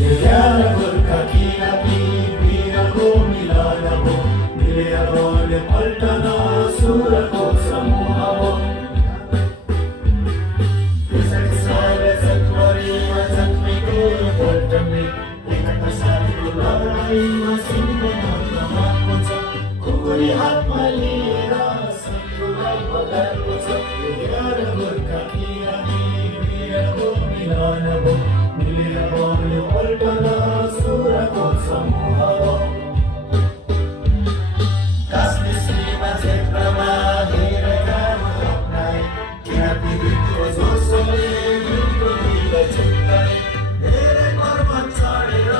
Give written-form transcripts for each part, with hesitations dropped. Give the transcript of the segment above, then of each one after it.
Yayara Gorkha किराती वीरको मिलन हो मिलेर पल्टन सुरको समूह हो साले जनवरीमा जन्मेको पल्टनले एकता साथको लडाइँमा सिंहको छ खुकुरी हातमा लिएर शत्रुलाई बगाएको छ ययार गोर्खा किराती वीरको मिलन हो मिलेर पल्टन सुरको समूह हो कास्ने श्रीमा क्षेत्रमा धेरै काम अपनाए किराती वीरको जोसले वीरको दिल छुट्टाए धेरै पर्वत चढेर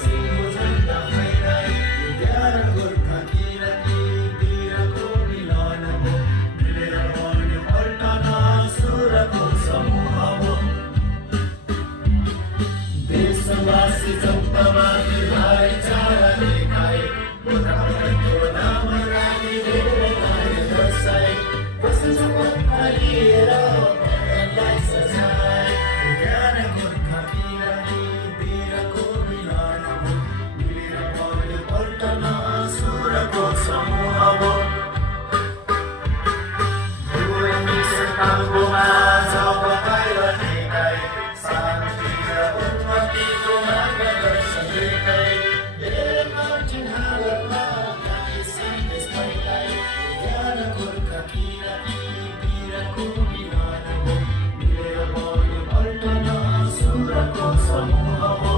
सिंहको झण्डा फैलाए ययार गोर्खा किराती वीरको मिलन हो मिलेर पल्टन सुरको समूह हो देशवासी जनतामा भाइचारा देखाए गोर्खाको नाम रानी धेरै माया दर्शाए प्रशंसकमा लिएर भगवानलाई सजाए ययार गोर्खा किराती वीरको मिलन हो मिलेर पल्टन सुरको समूह हो काङ्गोमा जब बाहिर देखाए शान्ति र उन्नतिको मार्गदर्शन देखाए धेरै कठिन हालतमा गाली सन्देश फैलाए ययार गोर्खा किराती वीरको मिलन हो मिलेर पल्टन सुरको समूह हो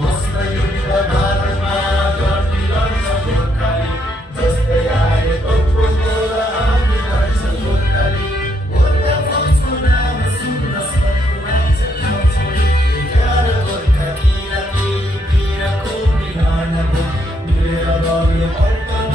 मस्त युद्ध भारतमा गर्दै लड्छ गोर्खाली जस्तै आए तोपको र आदि लड्छ गोर्खाली गोर्खा फौजको नाम सुन्न शत्रुलाई चलाउँछ ययार गोर्खा किराती वीरको मिलन हो मिलेर पल्टन